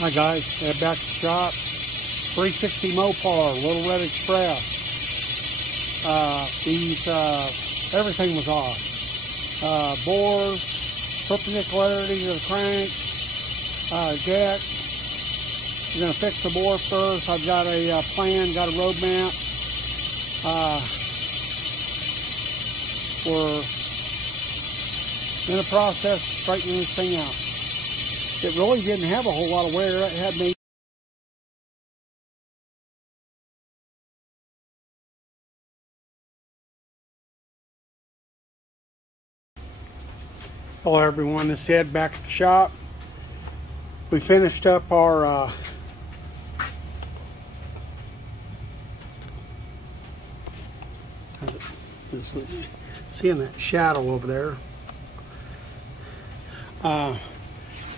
Hi guys, head back to the shop. 360 Mopar, Little Red Express. Everything was off. Bores, perpendicularity to the crank, deck. We're going to fix the bore first. I've got a plan, got a road map. We're in the process of straightening this thing out. It really didn't have a whole lot of wear. It had me. Hello everyone, this is Ed back at the shop. We finished up our seeing that shadow over there.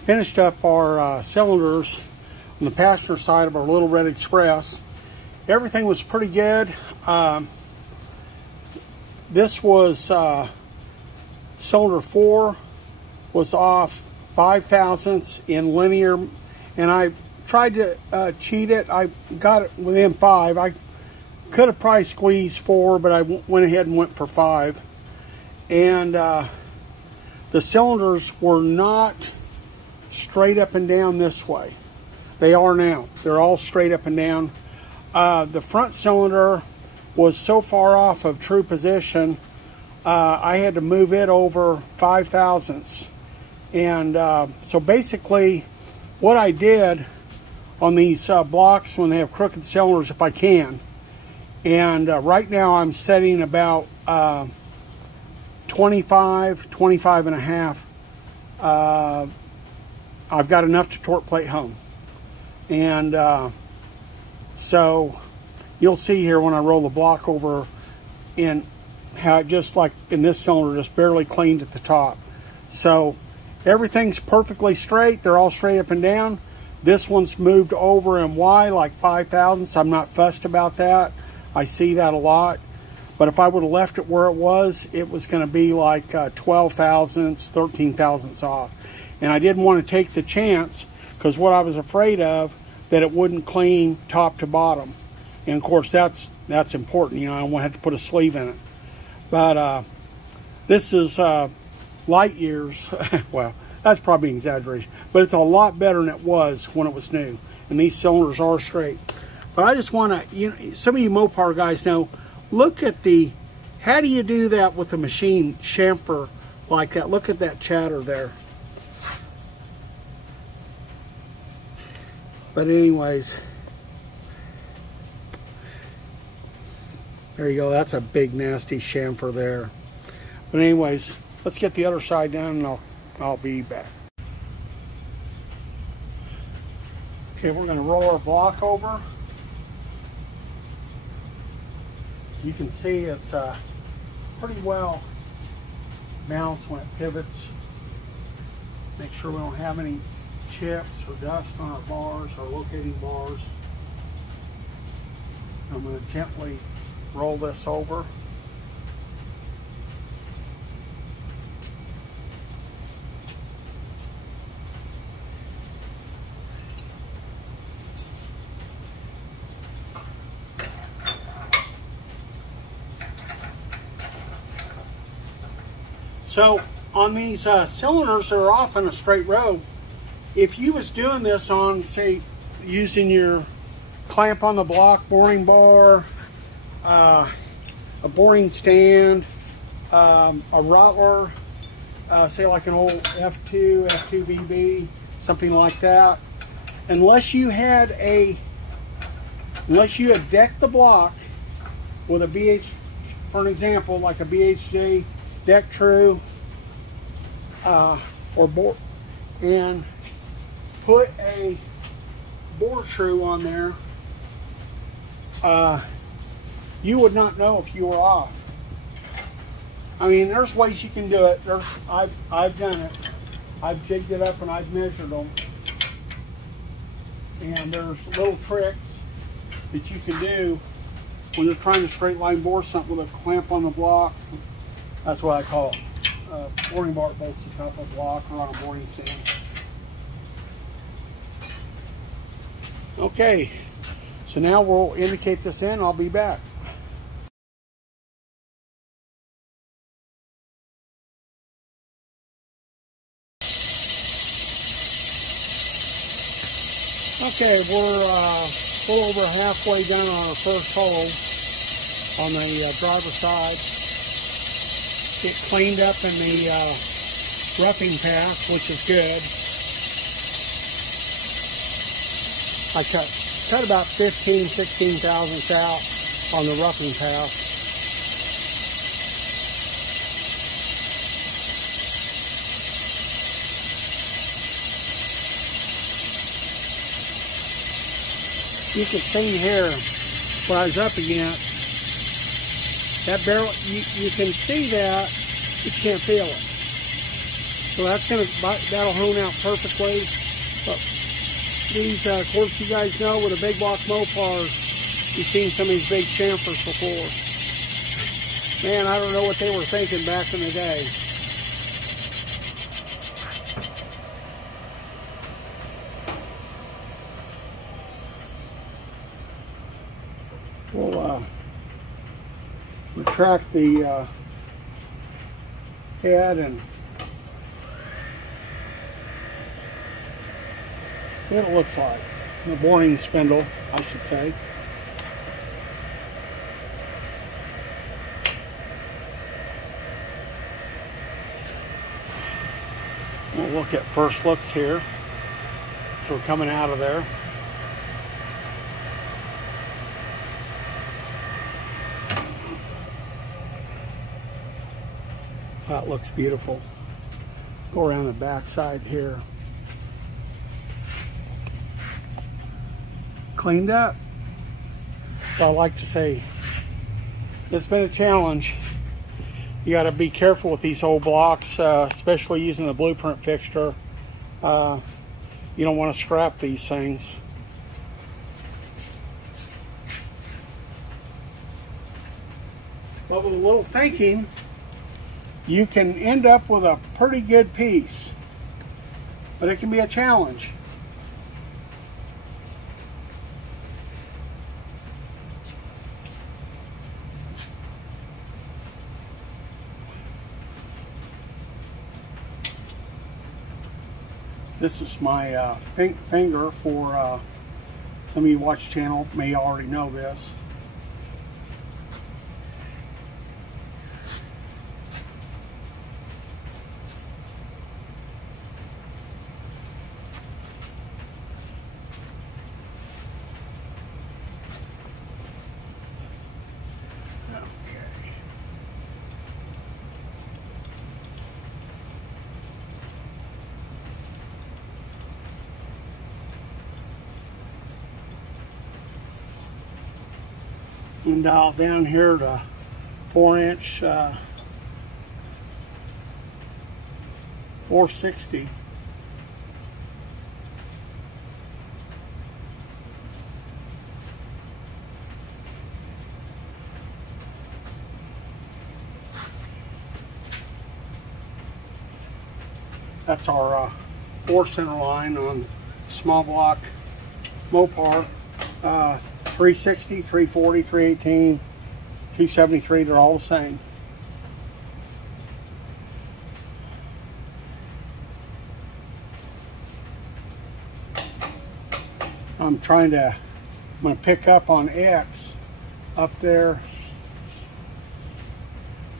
Finished up our cylinders on the passenger side of our Little Red Express. Everything was pretty good. This was cylinder 4 was off 5 thousandths in linear, and I tried to cheat it. I got it within 5. I could have probably squeezed 4, but I went ahead and went for 5. And the cylinders were not straight up and down this way. They are now. They're all straight up and down. The front cylinder was so far off of true position, I had to move it over 5 thousandths. And so basically what I did on these blocks when they have crooked cylinders, if I can, and right now I'm setting about 25 and a half. I've got enough to torque plate home. And so you'll see here when I roll the block over in how it just like in this cylinder just barely cleaned at the top. So everything's perfectly straight. They're all straight up and down. This one's moved over in Y like 5 thousandths. I'm not fussed about that. I see that a lot. But if I would have left it where it was going to be like 12 thousandths, 13 thousandths off. And I didn't want to take the chance, because what I was afraid of, that it wouldn't clean top to bottom. And of course that's important. You know, I won't have to put a sleeve in it. But this is light years. Well, that's probably an exaggeration, but it's a lot better than it was when it was new. And these cylinders are straight. But I just want to, you know, some of you Mopar guys know, look at how do you do that with a machine chamfer like that? Look at that chatter there. But anyways, there you go. That's a big nasty chamfer there. But anyways, let's get the other side down and I'll be back. Okay, we're going to roll our block over. You can see it's pretty well balanced when it pivots. Make sure we don't have any chips or dust on our bars, our locating bars. I'm going to gently roll this over. So on these cylinders that are off in a straight row, if you was doing this on, say, using your clamp on the block, boring bar, a boring stand, a rottler, say like an old F2 VB, something like that, unless you had decked the block with a BH, for an example, like a BHJ deck true or bore, and put a bore true on there, you would not know if you were off. I mean, there's ways you can do it. I've done it. I've jigged it up and I've measured them. And there's little tricks that you can do when you're trying to straight line bore something with a clamp on the block. That's what I call it. Boring bar bolts to top of a block or on a boring stand. Okay, so now we'll indicate this in. I'll be back. Okay, we're a little over halfway down on our first hole on the driver's side. It cleaned up in the roughing path, which is good. I cut about 16 thousandths out on the roughing path. You can see here what I was up against. That barrel, you can see that, but you can't feel it. So that'll hone out perfectly. But these, of course, you guys know with a big block Mopars, you've seen some of these big chamfers before. Man, I don't know what they were thinking back in the day. We'll retract the head and see what it looks like. The boring spindle, I should say. We'll look at first looks here. So we're coming out of there. That looks beautiful. Go around the back side here. Cleaned up. So I like to say, it's been a challenge. You got to be careful with these old blocks, especially using the blueprint fixture. You don't want to scrap these things. But with a little thinking, you can end up with a pretty good piece, but it can be a challenge. This is my finger for some of you watch the channel may already know this. And dial down here to 4-inch 460. That's our 4-center line on small block Mopar. 360, 340, 318, 273, they're all the same. I'm going to pick up on X up there.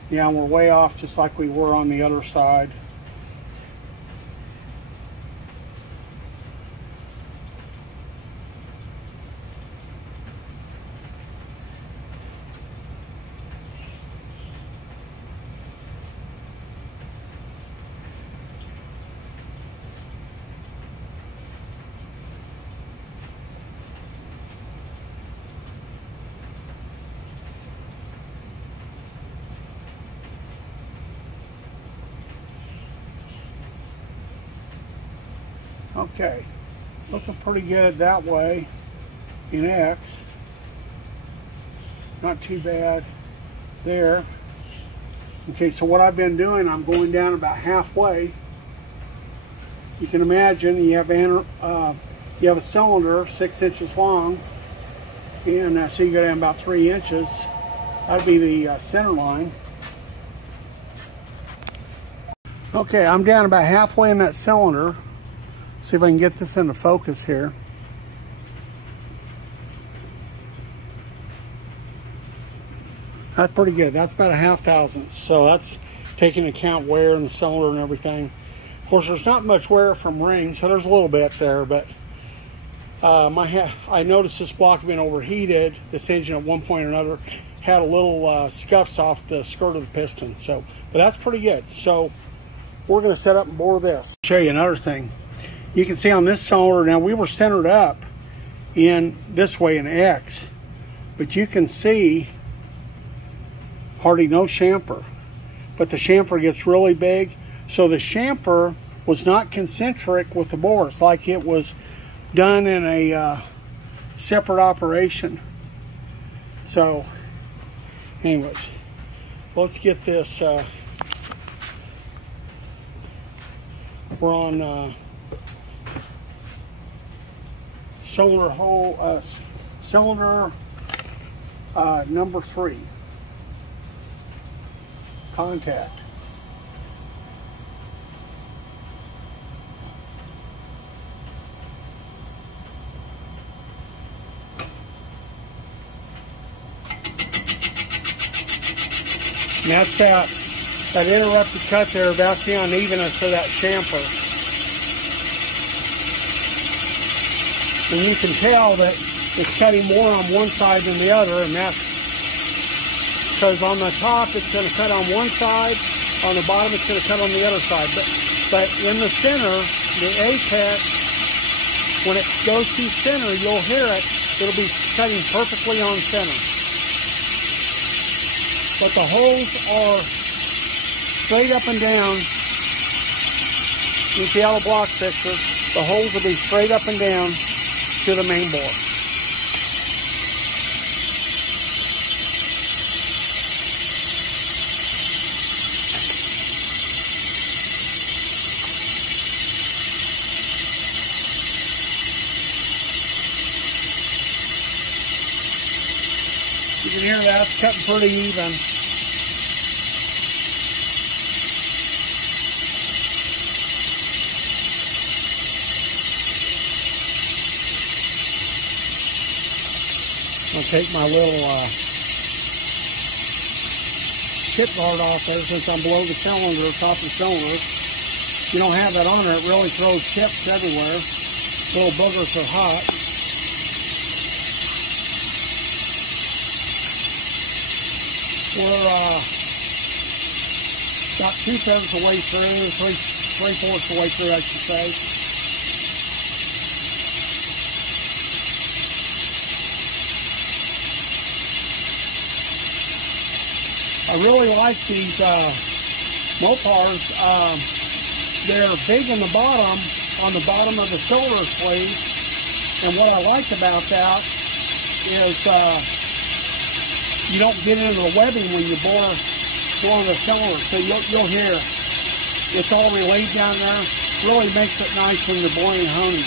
Yeah, we're way off just like we were on the other side. Okay, looking pretty good that way in X. Not too bad there. Okay, so what I've been doing, I'm going down about halfway. You can imagine you you have a cylinder 6 inches long, and so you go down about 3 inches. That'd be the center line. Okay, I'm down about halfway in that cylinder. See if I can get this into focus here. That's pretty good. That's about a 1/2 thousandths. So that's taking into account wear in the cylinder and everything. Of course, there's not much wear from rings, so there's a little bit there, but I noticed this block had been overheated. This engine at one point or another had a little scuffs off the skirt of the piston. So, but that's pretty good. So we're going to set up and bore this. Show you another thing. You can see on this cylinder, now we were centered up in this way in X, but you can see hardly no chamfer. But the chamfer gets really big. So the chamfer was not concentric with the bore. It's like it was done in a separate operation. So anyways, let's get this. We're on cylinder hole, cylinder number 3. Contact. And that's that interrupted cut there. That's the unevenness of that chamfer. And you can tell that it's cutting more on one side than the other, and that's because on the top it's going to cut on one side, on the bottom it's going to cut on the other side. But in the center, the apex, when it goes through center, you'll hear it. It'll be cutting perfectly on center. But the holes are straight up and down. You see how the block's pictured. The holes will be straight up and down to the main bore. You can hear that, it's cutting pretty even. I'll take my little chip guard off there since I'm below the cylinder, top of the cylinder. You don't have that on there, it really throws chips everywhere. Little boogers are hot. We're about 2/3 of the way through, 3/4 of the way through, I should say. I really like these Mopars. They're big in the bottom, on the bottom of the cylinder sleeve. And what I like about that is you don't get into the webbing when you bore the cylinder. So you'll hear it's all relayed down there. Really makes it nice when you're boring and honing.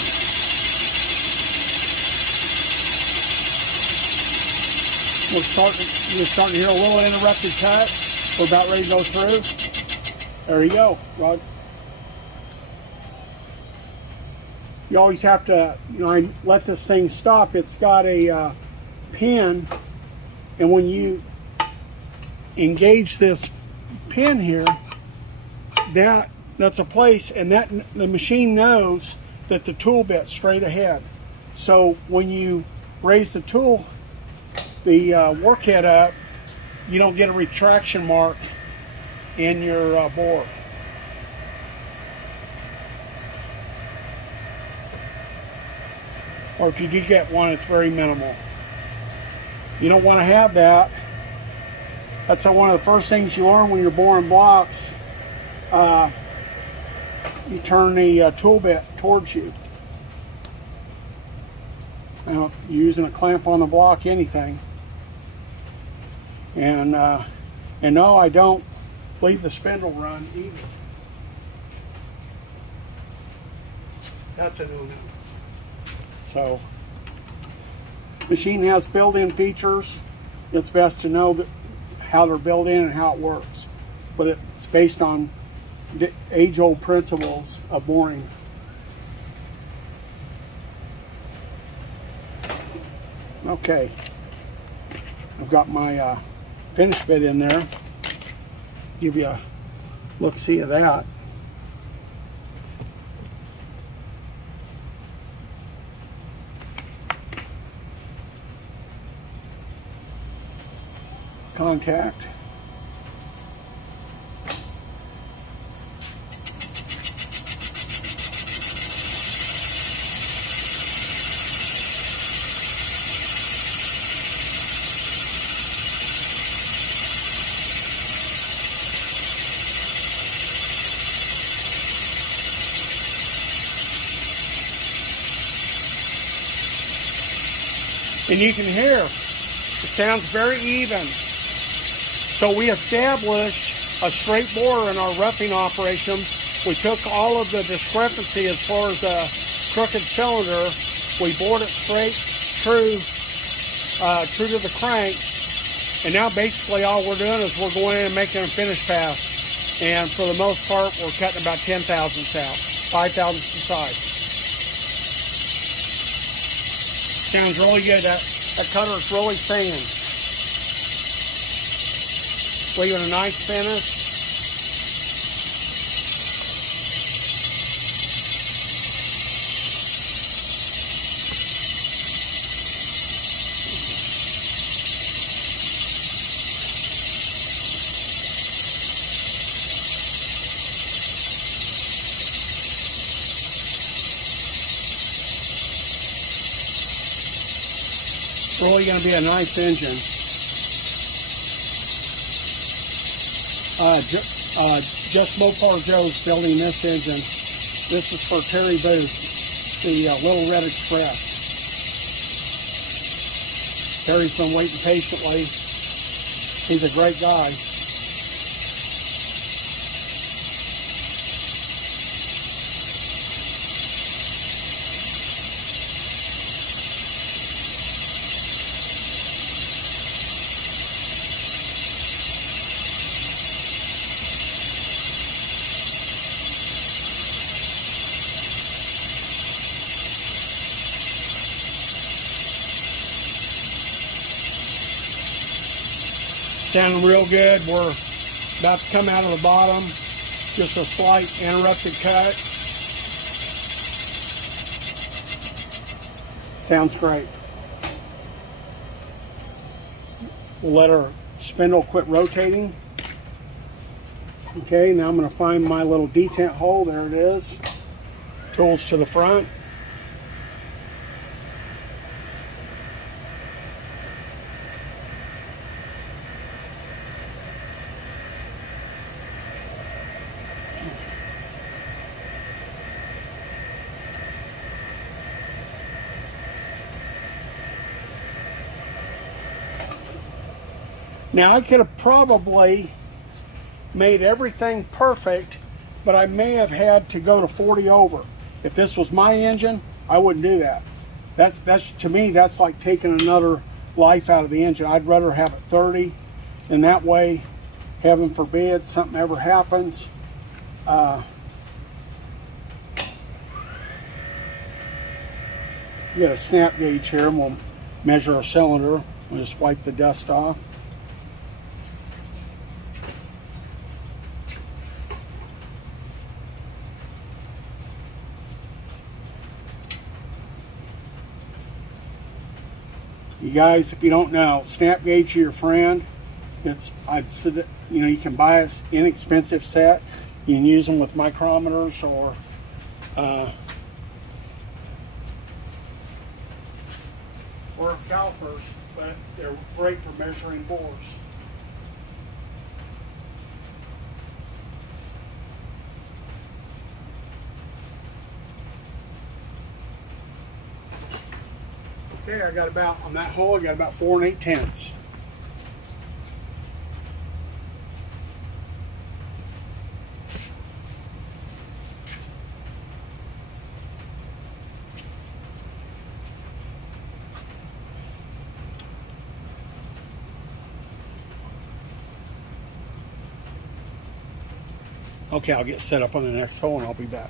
You're starting to hear a little interrupted cut. We're about ready to go through. There you go, Rod. You always have to, I let this thing stop. It's got a pin, and when you engage this pin here, that's a place, and the machine knows that the tool bit's straight ahead. So when you raise the tool, the workhead up, you don't get a retraction mark in your bore. Or if you do get one, it's very minimal. You don't want to have that. That's one of the first things you learn when you're boring blocks. You turn the tool bit towards you. Now, you're using a clamp on the block, anything. And no, I don't leave the spindle run either. That's a no-no. So, machine has built-in features. It's best to know that how they're built in and how it works. But it's based on age-old principles of boring. Okay, I've got my finish bit in there. Give you a look-see of that. Contact. And you can hear it sounds very even. So we established a straight bore in our roughing operation. We took all of the discrepancy as far as a crooked cylinder. We bored it straight, true to the crank. And now basically all we're doing is we're going in and making a finish pass. And for the most part, we're cutting about 10 thousandths out, 5 thousandths aside. Sounds really good. That cutter's really singing. Leaving a nice finish. It's really going to be a nice engine. JustMoparJoe's building this engine. This is for Terry Booth, the Little Red Express. Terry's been waiting patiently. He's a great guy. Sounding real good. We're about to come out of the bottom. Just a slight interrupted cut. Sounds great. We'll let our spindle quit rotating. Okay, now I'm going to find my little detent hole. There it is. Tools to the front. Now I could have probably made everything perfect, but I may have had to go to 40 over. If this was my engine, I wouldn't do that. That's to me, that's like taking another life out of the engine. I'd rather have it 30, and that way, heaven forbid, something ever happens. You got a snap gauge here, and we'll measure our cylinder. We'll just wipe the dust off. You guys, if you don't know, snap gauge are your friend. You can buy an inexpensive set. You can use them with micrometers or calipers, but they're great for measuring bores. Okay, I got about, on that hole, I got about 4 8/10. Okay, I'll get set up on the next hole and I'll be back.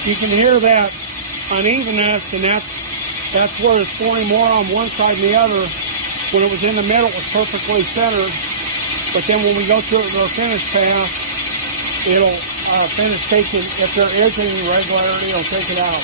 You can hear that unevenness, and that's where it's pouring more on one side than the other. When it was in the middle, it was perfectly centered. But then when we go through it with our finish pass, it'll finish taking, if there is any irregularity, it'll take it out.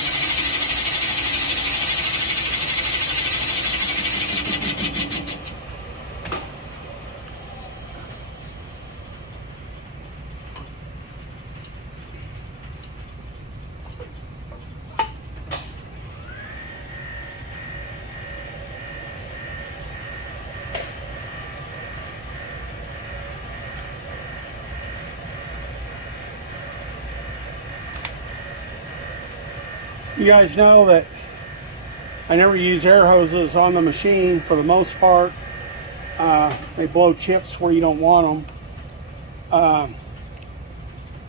You guys know that I never use air hoses on the machine for the most part. They blow chips where you don't want them.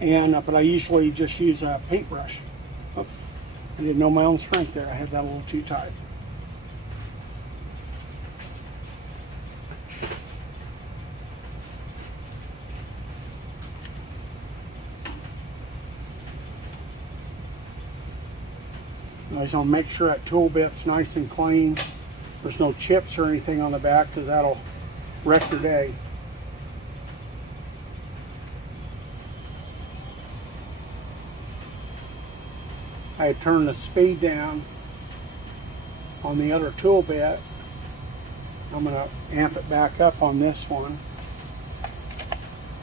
But I usually just use a paintbrush. Oops, I didn't know my own strength there. I had that a little too tight. I just want to make sure that tool bit's nice and clean. There's no chips or anything on the back, because that'll wreck your day. I had turned the speed down on the other tool bit. I'm going to amp it back up on this one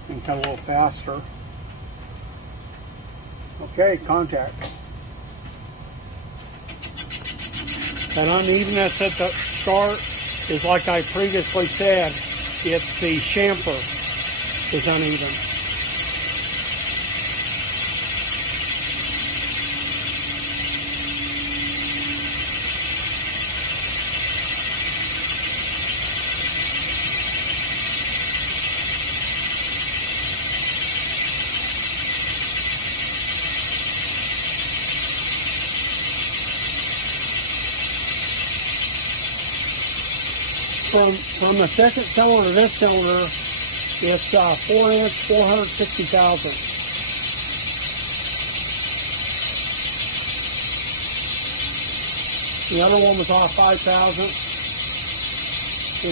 and cut a little faster. Okay, contact. That unevenness at the start is, like I previously said, it's the chamfer is uneven. From the second cylinder to this cylinder, it's 4 inch, 460 thousandths. The other one was off 5 thousandths,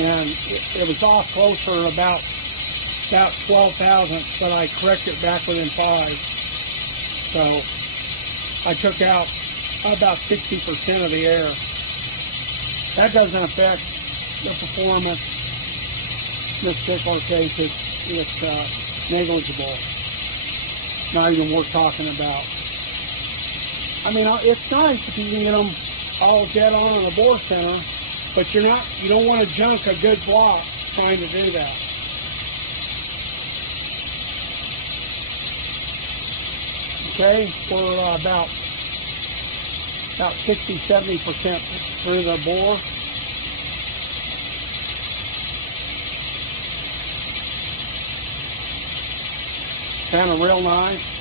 and it was off closer about 12 thousandths, but I corrected it back within 5. So I took out about 60% of the air. That doesn't affect the performance. In this particular case, it's negligible. Not even worth talking about. I mean, it's nice if you can get them all dead on in the bore center, but you don't want to junk a good block trying to do that. Okay, we're about 60-70% through the bore. Kind of real nice.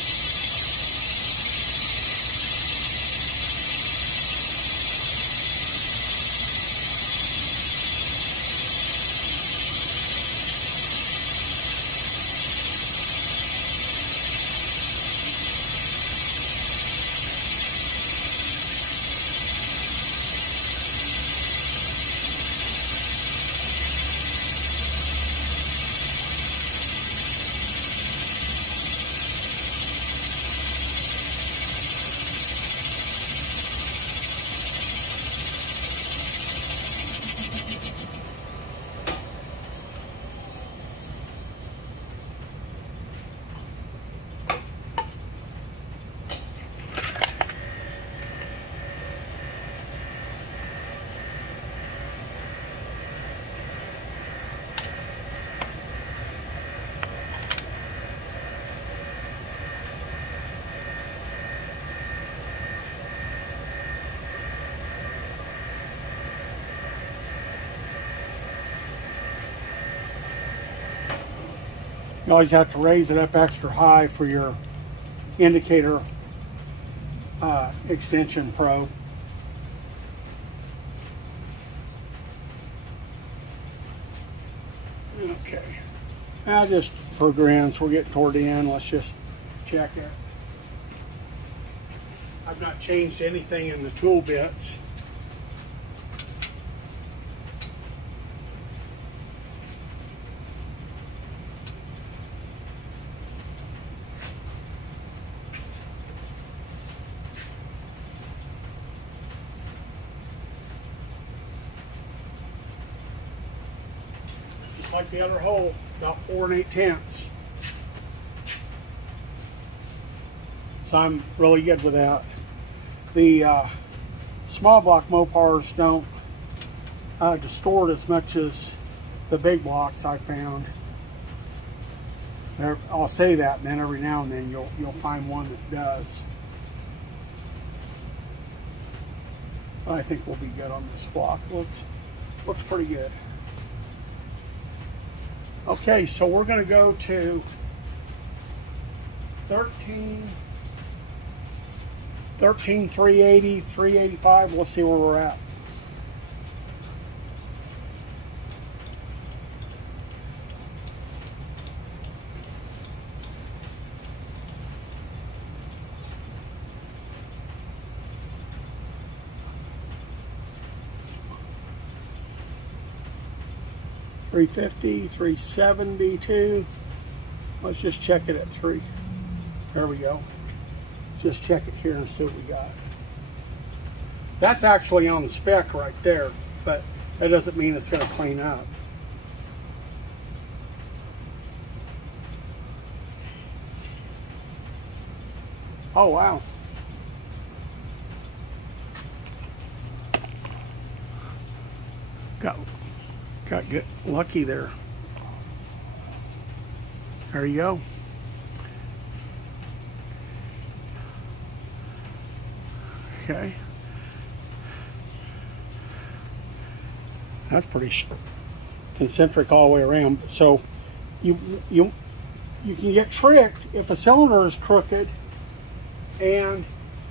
You always have to raise it up extra high for your indicator extension probe. Okay. Now just for grins, we're getting toward the end. Let's just check it. I've not changed anything in the tool bits. Like the other hole, about 4 8/10. So I'm really good with that. The small block Mopars don't distort as much as the big blocks I found. I'll say that, and then every now and then you'll find one that does. But I think we'll be good on this block. Looks pretty good. Okay, so we're going to go to 13,380, 385. We'll see where we're at. $350, $372. Let's just check it at 3. There we go. Just check it here and see what we got. That's actually on the spec right there, but that doesn't mean it's going to clean up. Oh wow. Got good lucky there. There you go. Okay. That's pretty concentric all the way around. So you can get tricked if a cylinder is crooked and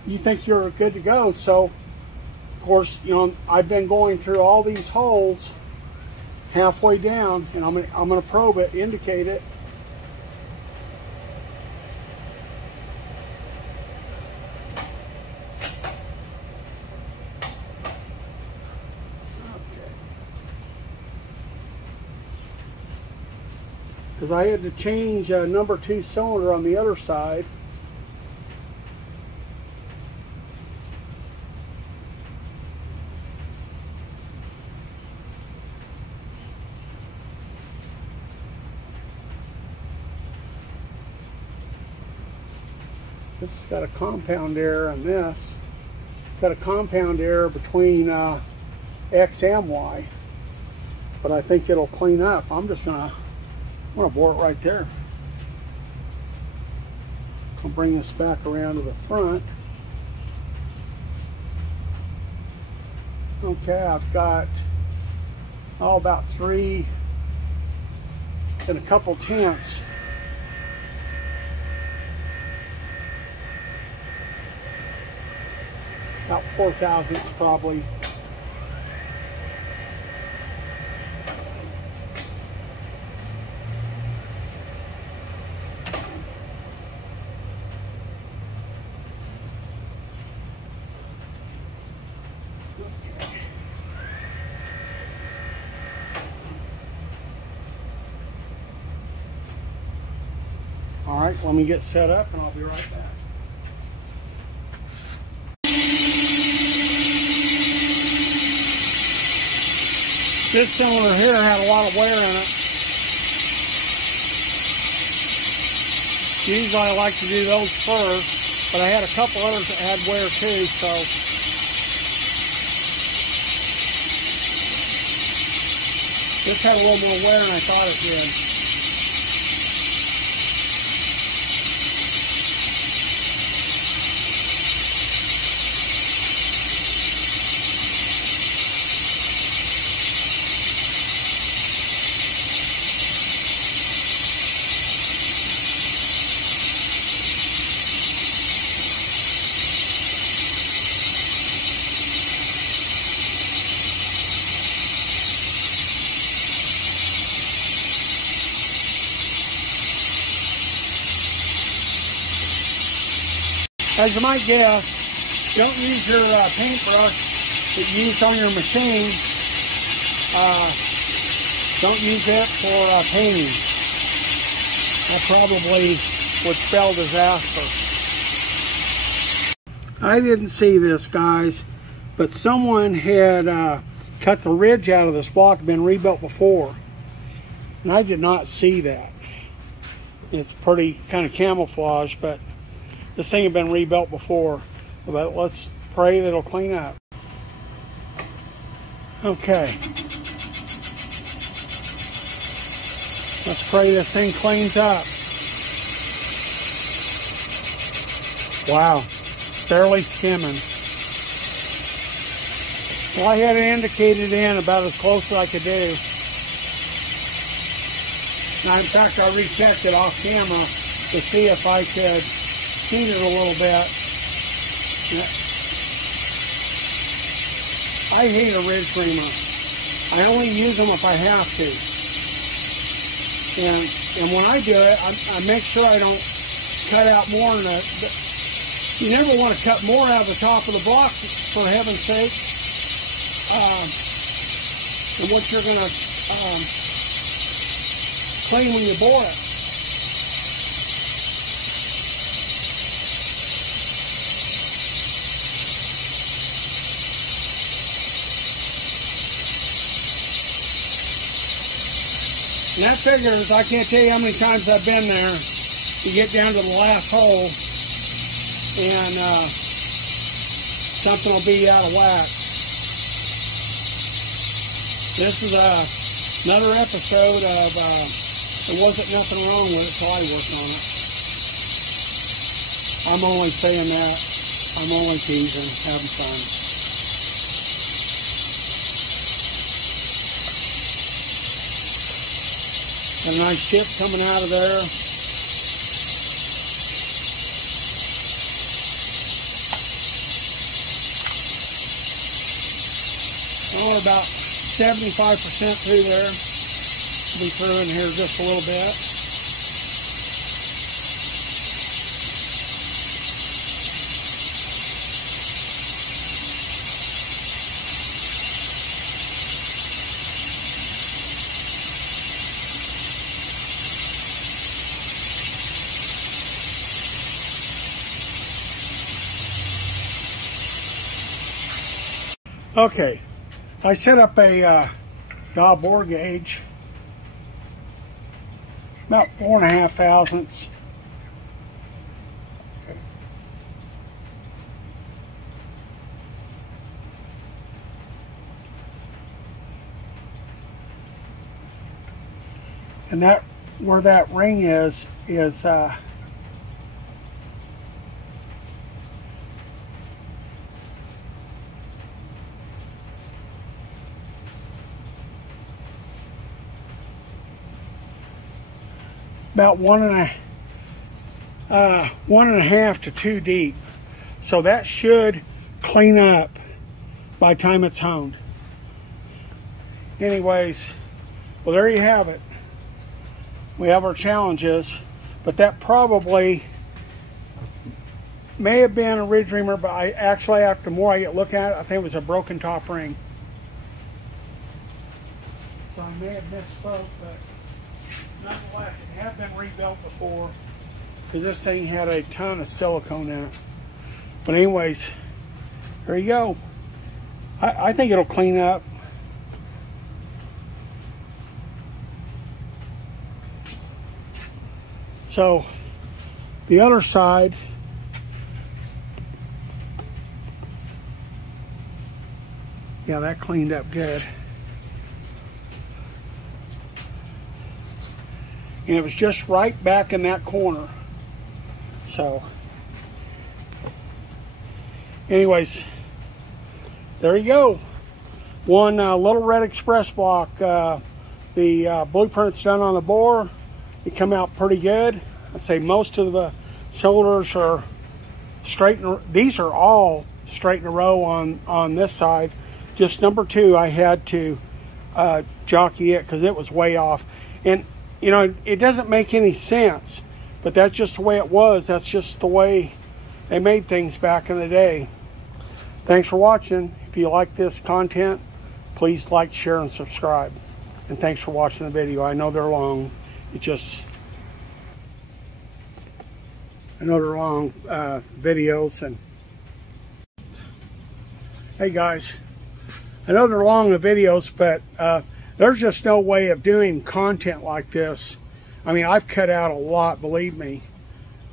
you think you're good to go. So of course, you know, I've been going through all these holes halfway down, and I'm gonna probe it, indicate it. Okay. Because I had to change number 2 cylinder on the other side. This has got a compound error on this. It's got a compound error between X and Y, but I think it'll clean up. I'm gonna bore it right there. I'll bring this back around to the front. Okay, I've got about 3 and a couple tenths. About 4 thousandths probably. Okay. All right, let me get set up and I'll be right back. This cylinder here had a lot of wear in it. Usually I like to do those first, but I had a couple others that had wear too, so. This had a little more wear than I thought it did. as you might guess, don't use your paintbrush that you use on your machine. Don't use it for painting. That probably would spell disaster. I didn't see this, guys, but someone had cut the ridge out of this block, had been rebuilt before, and I did not see that. It's pretty kind of camouflage, but this thing had been rebuilt before. But let's pray that it'll clean up. Okay. Let's pray this thing cleans up. Wow. Barely skimming. Well, I had it indicated in about as close as I could do. Now, in fact, I rechecked it off camera to see if I could see it a little bit. I hate a ridge reamer. I only use them if I have to. And when I do it, I make sure I don't cut out more than that. You never want to cut more out of the top of the block, for heaven's sake, than what you're going to clean when you bore it. And that figures, I can't tell you how many times I've been there. You get down to the last hole and something will be out of whack. This is another episode of there wasn't nothing wrong with it, so I worked on it. I'm only saying that. I'm only teasing, having fun. Got a nice chip coming out of there. Well, we're about 75% through there. We'll be through in here just a little bit. Okay, I set up a dial bore gauge, about 4.5 thousandths. Okay. And that, where that ring is about 1.5 to 2 deep. So that should clean up by the time it's honed. Anyways, well, there you have it. We have our challenges, but that probably may have been a ridge reamer, but I actually, after more I get look at it, I think it was a broken top ring. So I may have misspoke, but nonetheless, it had been rebuilt before because this thing had a ton of silicone in it. But anyways, there you go. I think it'll clean up. So the other side, yeah, that cleaned up good. And it was just right back in that corner. So anyways, there you go. One Little Red Express block. The blueprint's done on the bore. It come out pretty good. I'd say most of the cylinders are straight. These are all straight in a row on this side. Just number 2, I had to jockey it because it was way off. And you know, it doesn't make any sense, but that's just the way it was. That's just the way they made things back in the day. Thanks for watching. If you like this content, please like, share, and subscribe. And thanks for watching the video. I know they're long. I know they're long videos. And hey guys, I know they're long the videos, but there's just no way of doing content like this. I mean, I've cut out a lot, believe me.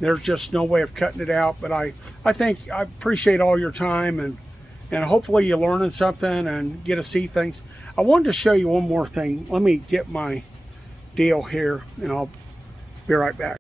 There's just no way of cutting it out. But I think I appreciate all your time, and hopefully you're learning something and get to see things. I wanted to show you one more thing. Let me get my deal here, and I'll be right back.